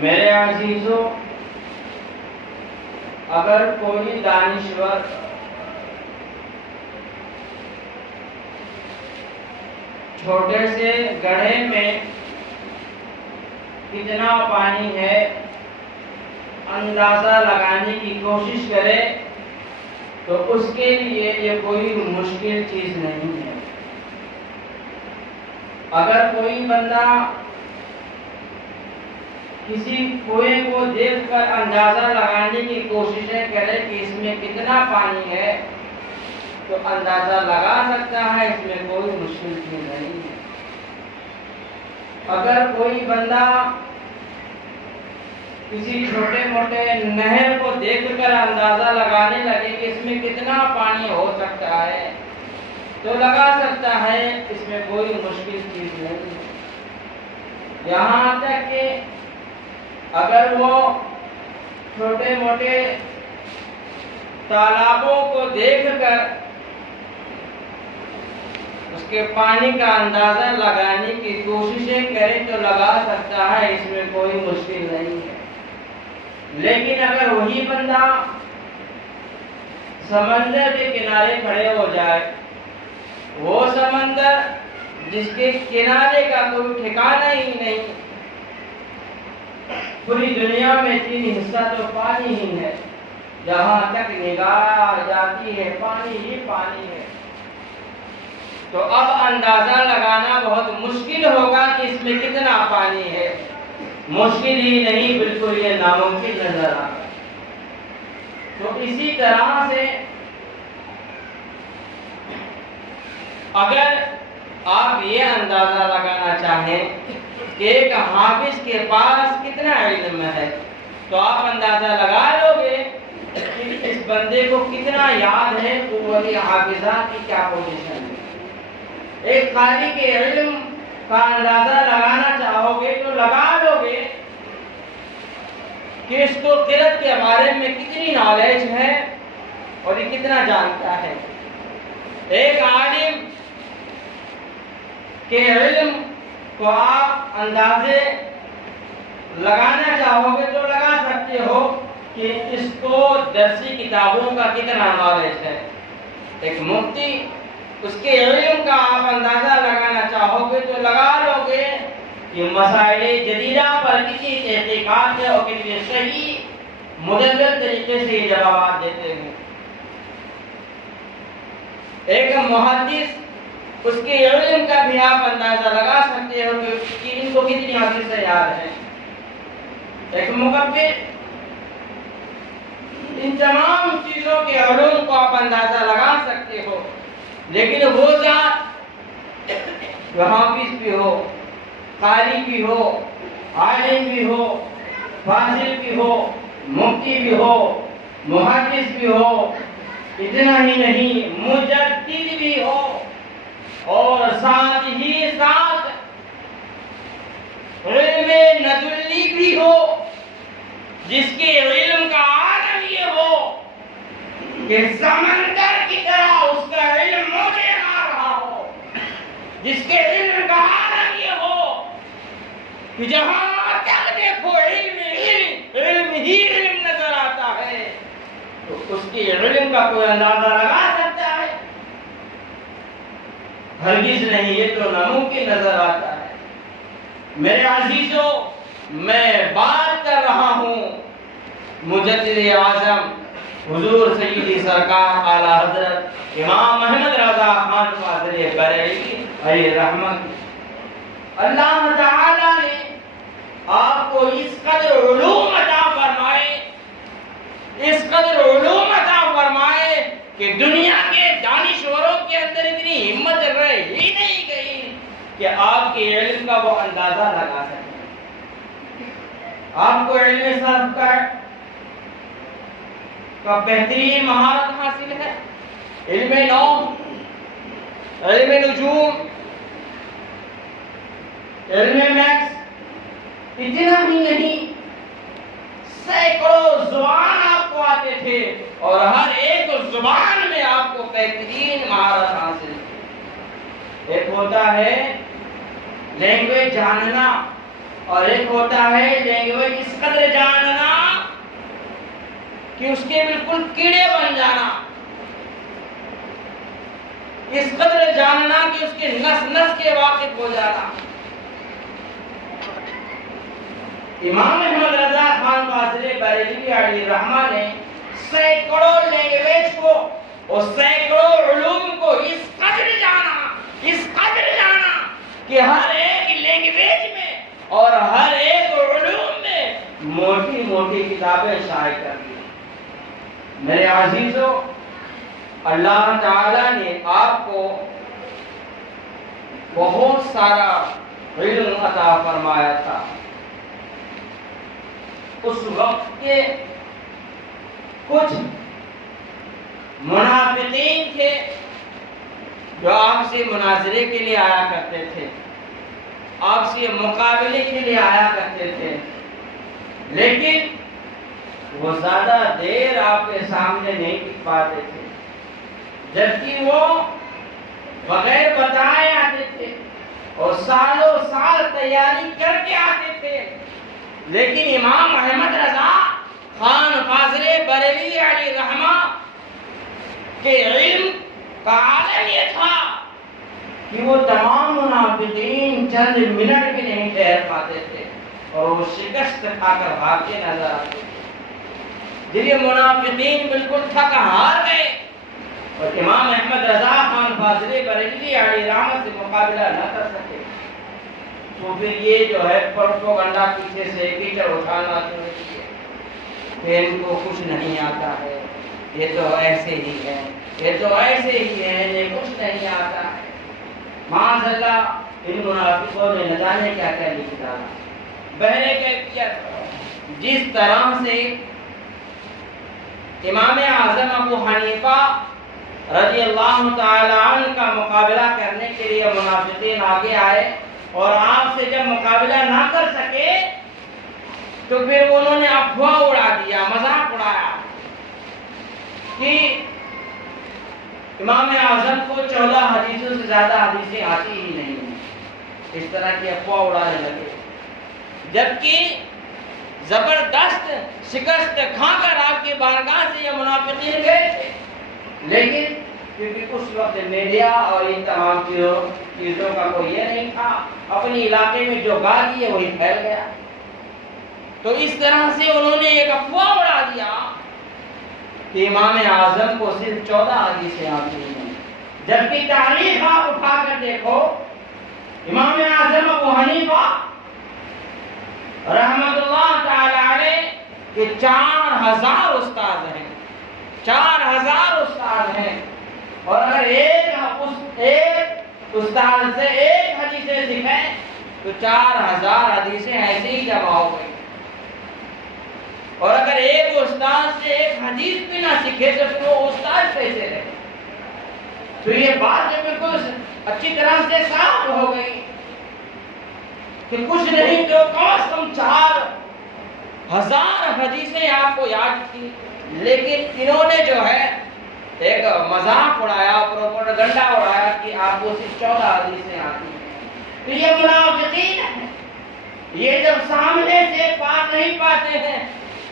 میرے عزیزو، اگر کوئی دانشور چھوٹے سے گڑھے میں کتنا پانی ہے اندازہ لگانے کی کوشش کرے تو اس کے لیے یہ کوئی مشکل چیز نہیں ہے۔ اگر کوئی بندہ کسی کنویں کو دیکھ کر اندازہ لگانے کی کوششیں کرے کہ اس میں کتنا پانی ہے تو اندازہ لگا سکتا ہے، اس میں کوئی مشکل چیز نہیں ہے۔ اگر کوئی بندہ کسی چھوٹے موٹے نہر کو دیکھ کر اندازہ لگانے لگے کہ اس میں کتنا پانی ہو سکتا ہے تو لگا سکتا ہے، اس میں کوئی مشکل چیز نہیں ہے۔ یہاں تک کہ اگر وہ چھوٹے موٹے تالابوں کو دیکھ کر اس کے پانی کا اندازہ لگانے کی کوششیں کرے تو لگا سکتا ہے، اس میں کوئی مشکل نہیں ہے۔ لیکن اگر وہی بندہ سمندر کے کنارے کھڑے ہو جائے، وہ سمندر جس کے کنارے کا کوئی ٹھکانہ ہی نہیں، پوری دنیا میں 3 حصہ تو پانی ہی ہے، جہاں تک نگاہ جاتی ہے پانی ہی پانی ہے، تو اب اندازہ لگانا بہت مشکل ہوگا کہ اس میں کتنا پانی ہے۔ مشکل ہی نہیں، بالکل یہ ناممکن نظر آتا ہے۔ تو اسی طرح سے اگر آپ یہ اندازہ لگانا چاہیں کہ ایک حافظ کے پاس کتنا علم ہے تو آپ اندازہ لگا لو گے کہ اس بندے کو کتنا یاد ہے، قوت حافظہ کی کیا پوزیشن ہے۔ ایک قاری کے علم کا اندازہ لگانا چاہو گے تو لگا لو گے کہ اس کو قرأت کے بارے میں کتنی نالج ہے اور یہ کتنا جانتا ہے۔ ایک عالم کے علم کو آپ اندازے لگانا چاہو گے تو لگا سکتے ہو کہ اس کو درسی کتابوں کا کتنا نالج ہے۔ ایک مفتی، اس کے علم کا آپ اندازہ لگانا چاہو گے تو لگا لو گے کہ مسائل جدیدہ پر کتنی تحقیقات ہے اور کتنے صحیح مدلل طریقے سے یہ جوابات دیتے ہیں۔ ایک محدث، اس کے علم کا بھی آپ اندازہ لگا سکتے ہو کہ ان کو کتنی حدیثیں یاد ہیں۔ ایک مکبر، ان تمام چیزوں کے علوم کو آپ اندازہ لگا سکتے ہو، لیکن وہ ذات جو حافظ بھی ہو، قاری بھی ہو، عالم بھی ہو، فاضل بھی ہو، مفتی بھی ہو، محدث بھی ہو، اتنا ہی نہیں مجدد بھی ہو، اور ساتھ ہی ساتھ علم ندلی بھی ہو، جس کے علم کا عالم یہ ہو کہ سمندر کی طرح اس کا علم موجے آ رہا ہو، جس کے علم کا عالم یہ ہو کہ جہاں تک دیکھو علم ہی علم نظر آتا ہے، تو اس کے علم کا کوئی اندازہ لگا سکتا ہے؟ ہرگز نہیں، یہ تو ناممکن نظر آتا ہے۔ میرے عزیزو، میں بات کر رہا ہوں مجدد اعظم حضور سیدی سرکار اعلی حضرت امام محمد رضا خان فاضل بریلوی علیہ رحمت۔ اللہ تعالی نے آپ کو اس قدر علوم عطا فرمائے، اس قدر علوم عطا فرمائے کہ دنیا کے دانشوروں کے اندر اتنی ہمت رہ ہی نہیں گئی کہ آپ کے علم کا وہ اندازہ لگا سکیں۔ آپ کو علم صرف کا بہترین مہارت حاصل ہے، علم نوم، علم نجوم، علم میکس، اتنا ہی نہیں سینکڑوں زبان آپ کو آتے تھے اور ہر ایک زبان میں آپ کو بہترین مہارت حاصل تھی۔ ایک ہوتا ہے لینگویج جاننا، اور ایک ہوتا ہے لینگویج اس قدر جاننا کہ اس کے بالکل کیڑے بن جانا، اس قدر جاننا کہ اس کے نس نس کے واقف ہو جانا۔ امام احمد رضا خان قاصری بریلوی علیہ الرحمہ نے سینکڑوں لینگویج کو اور سینکڑوں علوم کو اس قدر جانا کہ ہر ایک لینگویج میں اور ہر ایک علوم میں موٹی موٹی کتابیں شائع کر دی۔ میرے عزیزو، اللہ تعالیٰ نے آپ کو بہت سارا علم عطا فرمایا تھا۔ اس وقت کے کچھ منافقین تھے جو آپ سے مناظرے کے لیے آیا کرتے تھے، آپ سے مقابلے کے لیے آیا کرتے تھے، لیکن وہ زیادہ دیر آپ کے سامنے نہیں ٹک پاتے تھے، جبکہ وہ بغیر بتائے آتے تھے اور سالوں سال تیاری کر کے آتے تھے۔ لیکن امام احمد رضا خان قاصری بریلوی علیہ الرحمہ کے علم کا عالم یہ تھا کہ وہ تمام منافقین چند منٹ بھی نہیں ٹھہر پاتے تھے اور وہ شکست کھا کر بھاگتے نظر آتے تھے۔ جب یہ منافقین بالکل تھک ہار گئے اور امام احمد رضا خان قاصری بریلوی علیہ الرحمہ سے مقابلہ نہ کر سکے تو پھر یہ جو ہے پروپیگنڈا پیچھے سے کیچڑ اٹھانا شروع کیا کہ ان کو کچھ نہیں آتا ہے، یہ تو ایسے ہی ہے، یہ تو ایسے ہی ہے، یہ کچھ نہیں آتا ہے۔ معاذ اللہ، ان منافقوں نے نہ جانے کیا کیا لکھ ڈالا۔ بہرے کیفیت جس طرح سے امام اعظم ابو حنیفہ رضی اللہ تعالی عنہ کا مقابلہ کرنے کے لیے منافقین آگے آئے اور آپ سے جب مقابلہ نہ کر سکے تو پھر انہوں نے افواہ اڑا دیا، مذاق اڑایا کہ امام اعظم کو 14 حدیثوں سے زیادہ حدیثیں آتی ہی نہیں ہیں، اس طرح کی افواہ اڑانے لگے، جبکہ زبردست شکست کھا کر آپ کی بارگاہ سے یہ منافقین گئے تھے، لیکن کیونکہ اس وقت میڈیا اور ان تمام چیزوں کا کوئی یہ نہیں تھا، اپنی علاقے میں جو گا دیے وہی پھیل گیا، تو اس طرح سے انہوں نے ایک افواہ اڑا دیا کہ امام اعظم کو صرف 14 حدیثیں آتی ہیں، جبکہ تاریخ آپ اٹھا کر دیکھو، امام اعظم ابو حنیفہ رحمت اللہ تعالی علیہ کے 4000 استاد ہیں، 4000 استاد ہیں، اور اگر ایک استاد سے ایک حدیثیں سکھیں تو 4000 حدیثیں ایسے ہی جمع ہو گئی، اور اگر ایک استاد سے ایک حدیث بھی نہ سیکھے تو پھر وہ استاد کیسے رہے؟ تو یہ بات جو بالکل اچھی طرح سے صاف ہو گئی کہ کچھ نہیں تو کم از کم 4000 حدیثیں آپ کو یاد تھی، لیکن انہوں نے جو ہے ایک مذاق اڑایا، پروپیگنڈا اڑایا کہ آپ کو صرف 14 حدیثیں آتی ہیں۔ تو یہ منافقین ہیں، یہ جب سامنے سے پار نہیں پاتے ہیں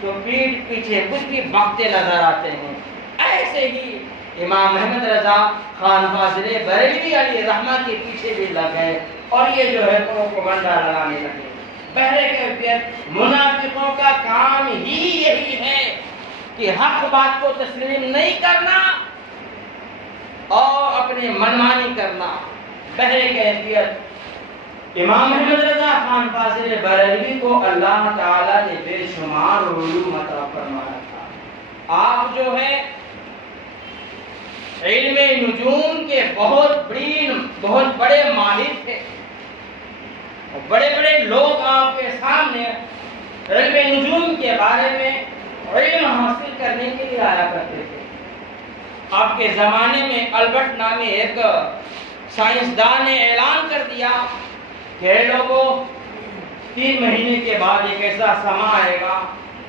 تو پیٹھ پیچھے کچھ بھی بکتے نظر آتے ہیں۔ ایسے ہی امام احمد رضا خان قاصری بریلوی علیہ الرحمہ کے پیچھے بھی لگ گئے اور یہ جو ہے پروپیگنڈا لگانے لگے۔ بہرے کیفیت منافقوں کا کام ہی یہی ہے کہ حق بات کو تسلیم نہیں کرنا اور اپنے منمانی کرنا۔ بہرے کیفیت امام احمد رضا خان قاصری بریلوی کو اللہ تعالیٰ نے بے شمار علوم عطا فرمایا تھا۔ آپ جو ہے علم نجوم کے بہت بڑے ماہر تھے، بڑے بڑے لوگ آپ کے سامنے علم نجوم کے بارے میں علم حاصل کرنے کے لیے آیا کرتے تھے۔ آپ کے زمانے میں البرٹ نامی ایک سائنسدان نے اعلان کر دیا کہ لوگوں 3 مہینے کے بعد ایک ایسا سما آئے گا،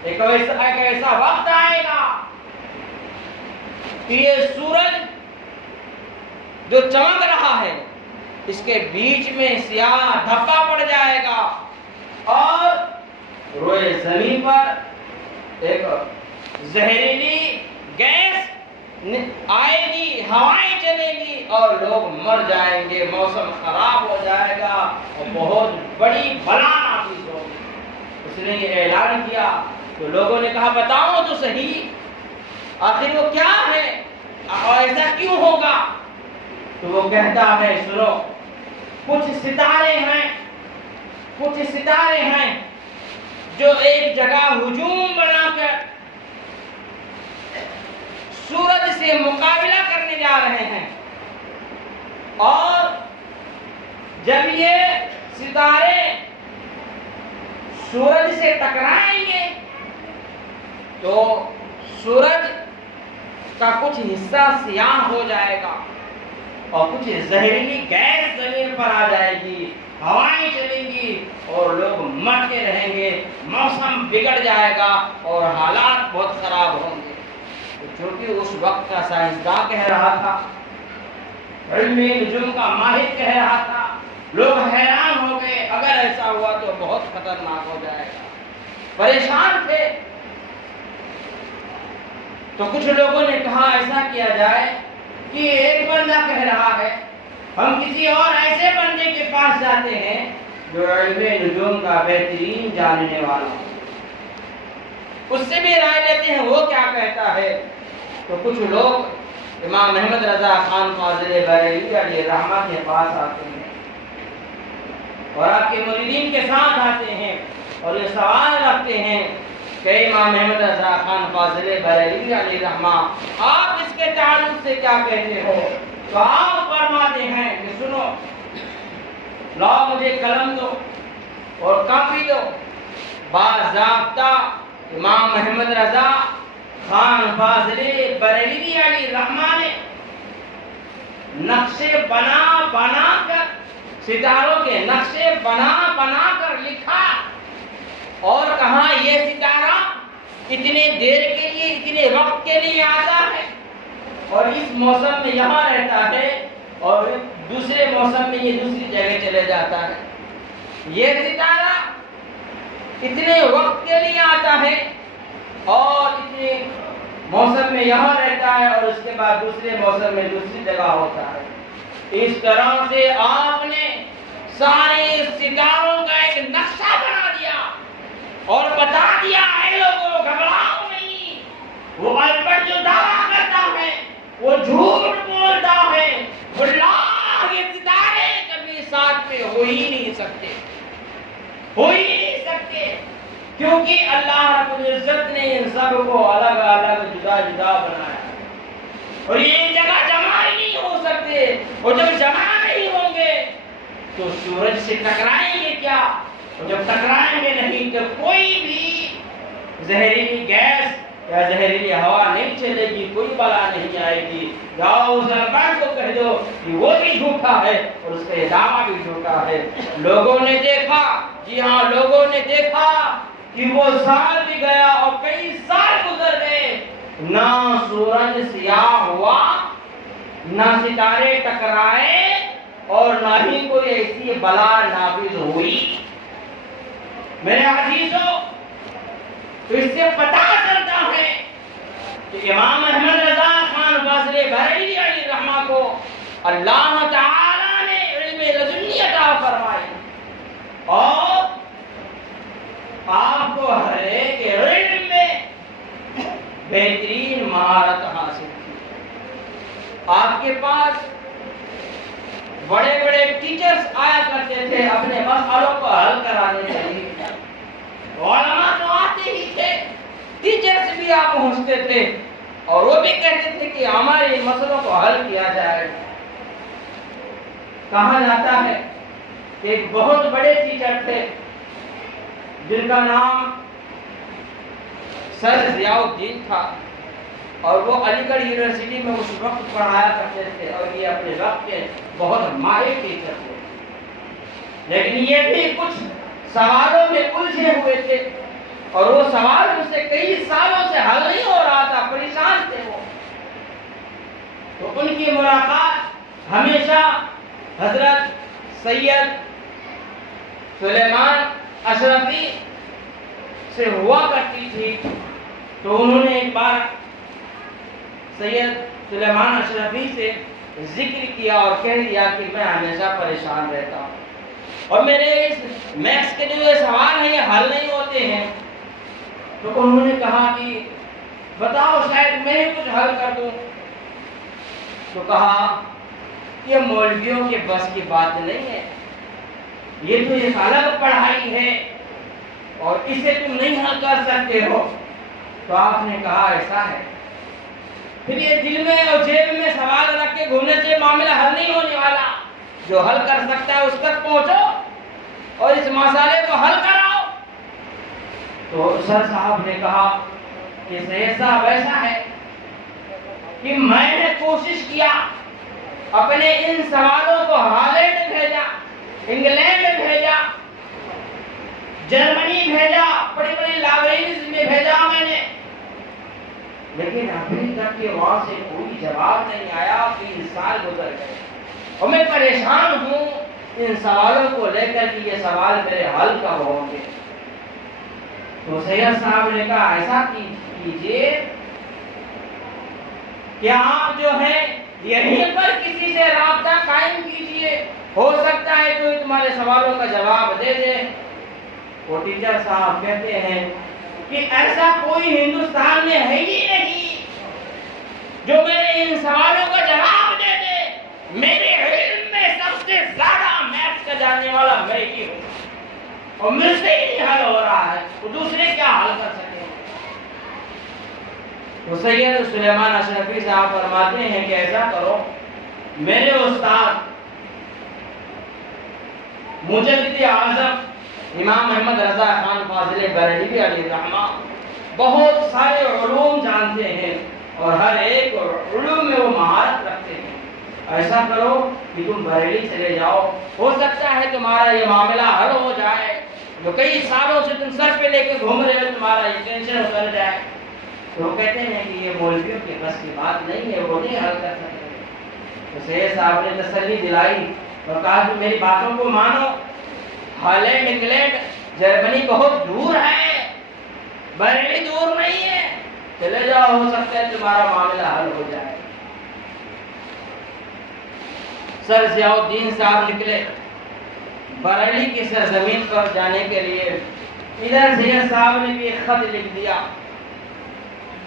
ایک ایسا وقت آئے گا کہ یہ سورج جو چمک رہا ہے اس کے بیچ میں سیاہ دھبا پڑ جائے گا اور روئے زمین پر ایک زہریلی گیس آئے گی، ہوائیں چلے گی اور لوگ مر جائیں گے، موسم خراب ہو جائے گا اور بہت بڑی بلا نافذ ہوگی۔ اس نے یہ اعلان کیا تو لوگوں نے کہا بتاؤ تو صحیح، آخر وہ کیا ہے اور ایسا کیوں ہوگا؟ تو وہ کہتا ہے سنو، کچھ ستارے ہیں جو ایک جگہ ہجوم بنا کر سورج سے مقابلہ کرنے جا رہے ہیں، اور جب یہ ستارے سورج سے ٹکرائیں گے تو سورج کا کچھ حصہ سیاہ ہو جائے گا اور کچھ زہریلی گیس زمین پر آ جائے گی، ہوائیں چلیں گی اور لوگ مرتے رہیں گے، موسم بگڑ جائے گا اور حالات بہت خراب ہوں گے۔ چونکہ اس وقت کا سائنسداں کہہ رہا تھا، علم نجوم کا ماہر کہہ رہا تھا، لوگ حیران ہو گئے، اگر ایسا ہوا تو بہت خطرناک ہو جائے گا، پریشان تھے۔ تو کچھ لوگوں نے کہا ایسا کیا جائے کہ ایک بندہ کہہ رہا ہے، ہم کسی اور ایسے بندے کے پاس جاتے ہیں جو علم نجوم کا بہترین جاننے والا ہو، اس سے بھی رائے لیتے ہیں وہ کیا کہتا ہے۔ تو کچھ لوگ امام محمد رضا خان فاضل بریلوی علیہ الرحمہ کے پاس آتے ہیں اور آپ کے مریدین کے ساتھ آتے ہیں اور یہ سوال رکھتے ہیں کہ امام محمد رضا خان فاضل بریلوی علیہ الرحمہ آپ اس کے تعلق سے کیا کہتے ہو؟ تو آپ فرماتے ہیں کہ سنو، لاؤ مجھے قلم دو اور کاپی دو، باضابطہ امام محمد رضا خان فاضل بریلوی علیہ الرحمہ نے نقشے بنا کر، ستاروں کے نقشے بنا کر لکھا اور کہا یہ ستارہ اتنے دیر کے لیے، اتنے وقت کے لیے آتا ہے اور اس موسم میں یہاں رہتا ہے اور دوسرے موسم میں یہ دوسری جگہ چلے جاتا ہے۔ یہ ستارہ اتنے وقت کے لیے آتا ہے اور اتنے موسم میں یہاں رہتا ہے اور اس کے بعد دوسرے موسم میں دوسری جگہ ہوتا ہے۔ اس طرح سے آپ نے سارے ستاروں کا ایک نقشہ بنا دیا اور بتا دیا اے لوگوں گھبراؤ نہیں، وہ البرٹ جو دعویٰ کرتا ہے وہ جھوٹ بولتا ہے، اللہ یہ ستارے کبھی ساتھ میں ہو ہی نہیں سکتے، کیونکہ اللہ رب العزت نے ان سب کو الگ الگ جدا جدا بنایا اور یہ جگہ جمع ہی نہیں ہو سکتے، اور جب جمع نہیں ہوں گے تو سورج سے ٹکرائیں گے کیا؟ اور جب ٹکرائیں گے نہیں تو کوئی بھی زہریلی گیس یا زہریلی ہوا نہیں چلے گی، کوئی بلا نہیں آئے گی۔ جاؤ اس البرٹ کو کہہ دو کہ وہ بھی جھوٹا ہے اور اس کا دعویٰ بھی جھوٹا ہے۔ لوگوں نے دیکھا، جی ہاں لوگوں نے دیکھا کہ وہ سال بھی گیا اور کئی سال گزر گئے، نہ سورج سیاہ ہوا، نہ ستارے ٹکرائے اور نہ ہی کوئی ایسی بلا نافذ ہوئی۔ میرے عزیزوں، تو اس سے پتہ چلتا ہے کہ امام احمد رضا خان فاضل بریلوی علیہ الرحمہ کو اللہ تعالی نے علم لدنی عطا فرمائی اور آپ کو ہر ایک علم میں بہترین مہارت حاصل کی۔ آپ کے پاس بڑے بڑے ٹیچرز آیا کرتے تھے اپنے مسئلوں کو حل کرانے کے لیے، علماء تو آتے ہی تھے، ٹیچرز بھی آپ پہنچتے تھے اور وہ بھی کہتے تھے کہ ہمارے مسئلوں کو حل کیا جائے۔ کہا جاتا ہے کہ ایک بہت بڑے ٹیچر تھے جن کا نام سر ضیاء الدین تھا اور وہ علی گڑھ یونیورسٹی میں اس وقت پڑھایا کرتے تھے اور یہ اپنے وقت کے بہت ماہر ٹیچر تھے، لیکن یہ بھی کچھ سوالوں میں الجھے ہوئے تھے اور وہ سوال ان سے کئی سالوں سے حل نہیں ہو رہا تھا، پریشان تھے وہ۔ تو ان کی ملاقات ہمیشہ حضرت سید سلیمان اشرفی سے ہوا کرتی تھی، تو انہوں نے ایک بار سید سلیمان اشرفی سے ذکر کیا اور کہہ دیا کہ میں ہمیشہ پریشان رہتا ہوں اور میرے اس میتھس کے جو سوال ہیں یہ حل نہیں ہوتے ہیں۔ تو انہوں نے کہا کہ بتاؤ شاید میں کچھ حل کر دوں۔ تو کہا یہ مولویوں کے بس کی بات نہیں ہے، یہ تو ایک الگ پڑھائی ہے اور اسے تم نہیں حل کر سکتے ہو۔ تو آپ نے کہا ایسا ہے، پھر یہ دل میں اور جیب میں سوال رکھ کے گھومنے سے معاملہ حل نہیں ہونے والا، جو حل کر سکتا ہے اس تک پہنچو اور اس مسئلے کو حل کراؤ۔ تو سر صاحب نے کہا کہ سید صاحب ایسا ہے کہ میں نے کوشش کیا، اپنے ان سوالوں کو ہالینڈ بھیجا، انگلینڈ بھیجا، جرمنی بھیجا، بڑی بڑی لائبریریز میں بھیجا میں نے، لیکن ابھی تک کہ وہاں سے کوئی جواب نہیں آیا۔ 3 سال گزر گئے اور میں پریشان ہوں ان سوالوں کو لے کر کہ یہ سوال میرے حل کب ہوں گے۔ تو سید صاحب نے کہا ایسا کیجیے کہ آپ جو ہے یہیں پر کسی سے رابطہ قائم کیجیے، ہو سکتا ہے کوئی تمہارے سوالوں کا جواب دے دے۔ وہ ٹیچر صاحب کہتے ہیں کہ ایسا کوئی ہندوستان میں ہے ہی نہیں جو میرے ان سوالوں کا جواب دے دے۔ میرے علم میں سب سے زیادہ میتھس کا جاننے والا میں ہی ہوں اور مجھ سے ہی حل ہو رہا ہے، تو دوسرے کیا حل کر سکتے ہیں؟ تو سید سلیمان اشرفی صاحب فرماتے ہیں کہ ایسا کرو، میرے استاد مجدد اعظم امام محمد رضا خان فاضل بریلوی علیہ الرحمہ بہت سارے علوم جانتے ہیں اور ہر ایک علوم میں وہ مہارت رکھتے ہیں، ایسا کرو کہ تم بریلی چلے جاؤ، ہو سکتا ہے تمہارا یہ معاملہ حل ہو جائے، جو کئی سالوں سے تم سر پہ لے کے گھوم رہے ہو تمہارا یہ ٹینشن اتر جائے۔ تو وہ کہتے ہیں کہ یہ مولویوں کے بس کی بات نہیں ہے، وہ نہیں حل کر سکتے۔ تو سید صاحب نے تسلی دلائی اور کہا کہ میری باتوں کو مانو، ہالینڈ، انگلینڈ، جرمنی بہت دور ہے، بریلی دور نہیں ہے، چلے جاؤ، ہو سکتا ہے تمہارا معاملہ حل ہو جائے۔ سر ضیاء الدین صاحب نکلے بریلی کی سرزمین پر جانے کے لیے۔ ادھر سید صاحب نے بھی ایک خط لکھ دیا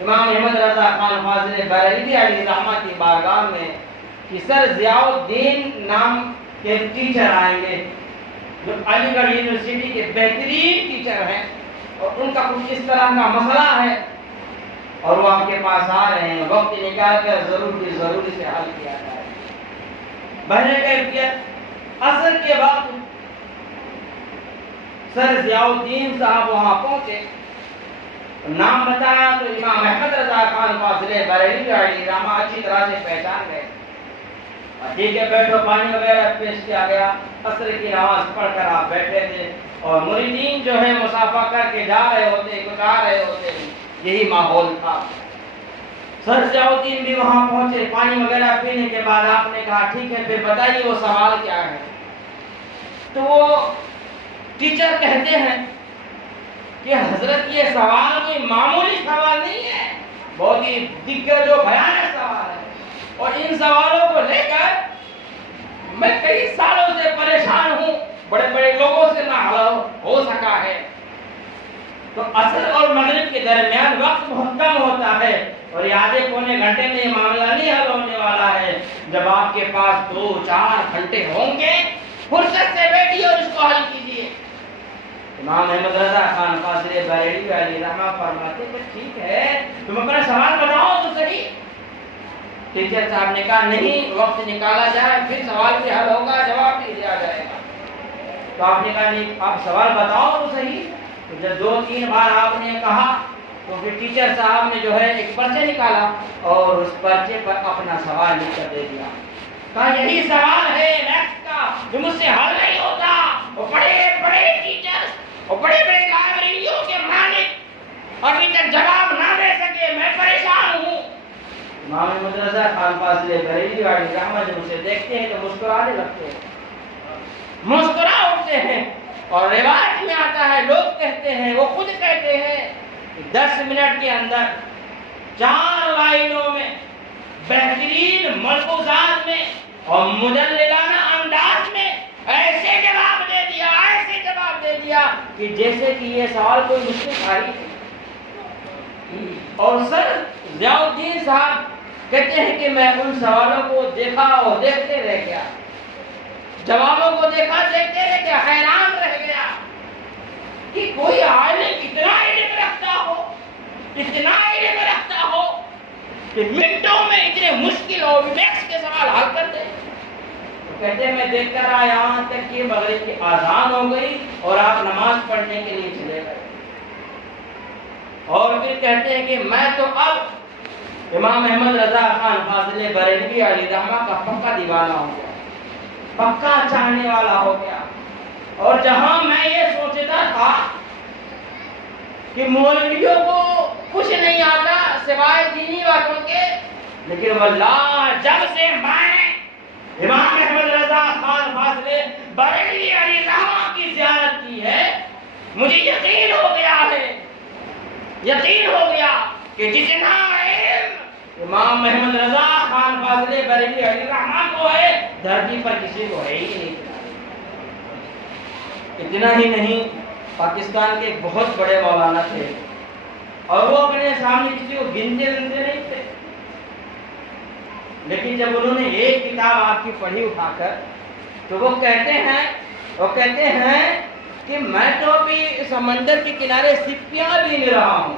امام محمد رضا خان فاضل بریلوی علیہ الرحمہ کی بارگاہ میں کہ سر ضیاء الدین نام کے ٹیچر آئیں گے جو علی گڑھ یونیورسٹی کے بہترین ٹیچر ہیں اور ان کا کچھ اس طرح کا مسئلہ ہے اور وہ آپ کے پاس آ رہے ہیں، وقت نکال کر ضروری سے حل کیا جائے۔ بہرے کیفیت عصر کے وقت سر ضیاء الدین صاحب وہاں پہنچے، نام بتایا تو امام محمد رضا خان فاضل بریلوی علیہ الرحمہ اچھی طرح سے پہچان گئے۔ ٹھیک ہے بیٹھو، پانی وغیرہ پیش کیا گیا، عصر کی نماز پڑھ کر آپ بیٹھے تھے اور مریدین جو ہے مصافحہ کر کے جا رہے ہوتے، کچھ آ رہے ہوتے، یہی ماحول تھا۔ سر ضیاء الدین بھی وہاں پہنچے، پانی وغیرہ پینے کے بعد آپ نے کہا ٹھیک ہے پھر بتائیے وہ سوال کیا ہے۔ تو وہ ٹیچر کہتے ہیں کہ حضرت یہ سوال کوئی معمولی سوال نہیں ہے، بہت ہی دگج و بھیانک سوال ہے اور ان سوالوں کو لے کر میں کئی سالوں سے پریشان ہوں، بڑے بڑے لوگوں سے نہ حل ہو سکا ہے۔ تو عصر اور مغرب کے درمیان وقت بہت کم ہوتا ہے اور یہ آدھے پونے گھنٹے میں یہ معاملہ نہیں حل ہونے والا ہے، جب آپ کے پاس 2-4 گھنٹے ہوں گے فرصت سے بیٹھیے اور اس کو حل کیجیے۔ امام محمد رضا خان فاضل بریلوی علیہ الرحمہ فرماتے کہ ٹھیک ہے تم اپنا سوال بتاؤ تو صحیح۔ ٹیچر صاحب نے کہا نہیں، وقت نکالا جائے پھر سوال بھی حل ہوگا، جواب بھی دیا جائے گا۔ تو آپ نے کہا نہیں آپ سوال بتاؤ تو صحیح۔ تو جب 2-3 بار آپ نے کہا تو پھر ٹیچر صاحب نے جو ہے ایک پرچہ نکالا اور اس پرچے پر اپنا سوال لکھ کر دے دیا، کہا یہی سوال ہے میتھس کا جو مجھ سے حل نہیں ہوتا، اور بڑے بڑے ٹیچرز اور بڑے بڑے لائبریریوں کے مالک ابھی تک جواب نہ دے سکے، میں پریشان ہوں۔ امام محمد رضا خان فاضل بریلوی علیہ الرحمہ جب اسے دیکھتے ہیں تو مسکرانے لگتے ہیں، مسکرا اٹھتے ہیں اور روایت میں آتا ہے، لوگ کہتے ہیں، وہ خود کہتے ہیں کہ 10 منٹ کے اندر 4 لائنوں میں بہترین ملفوظات میں اور مدللانہ انداز میں ایسے جواب دے دیا کہ جیسے کہ یہ سوال کوئی مشکل تھا. اور سر ضیاء الدین صاحب کہتے ہیں کہ میں ان سوالوں کو دیکھا اور دیکھتے رہ گیا، جوابوں کو دیکھا دیکھتے رہ گیا، حیران رہ گیا کہ کوئی عالم اتنا علم رکھتا ہو کہ منٹوں میں اتنے مشکل اور ویکس کے سوال حل کر دے. کہتے ہیں میں دیکھ کر آیا یہاں تک کہ مغرب کی اذان ہو گئی اور آپ نماز پڑھنے کے لیے چلے گئے. اور پھر کہتے ہیں کہ میں تو اب امام احمد رضا خان فاضل بریلوی علیہ رحمہ کا پکا دیوانہ ہو گیا، پکا چاہنے والا ہو گیا. اور جہاں میں یہ سوچتا تھا کہ مولویوں کو کچھ نہیں آتا سوائے دینی باتوں کے، لیکن واللہ جب سے میں امام احمد رضا خان فاضل بریلوی علیہ رحمہ کی زیارت کی ہے، مجھے یقین ہو گیا کہ جتنا علم امام محمد رضا خان فاضل بریلوی علیہ رحمہ کو ہے دھرتی پر کسی کو ہے ہی نہیں. اتنا ہی نہیں، پاکستان کے ایک بہت بڑے مولانا تھے اور وہ اپنے سامنے کسی کو گنتے نہیں تھے، لیکن جب انہوں نے ایک کتاب آپ کی پڑھی اٹھا کر تو وہ کہتے ہیں کہ میں تو ابھی سمندر کے کنارے سپیاں بین رہا ہوں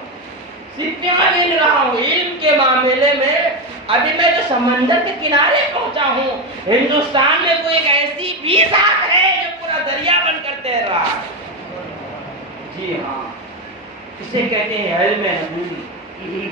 علم کے معاملے میں. ابھی میں تو سمندر کے کنارے پہنچا ہوں، ہندوستان میں کوئی ایک ایسی بھی ذات ہے جو پورا دریا بن کر تیر رہا ہے. جی ہاں، اسے کہتے ہیں علم نبوی.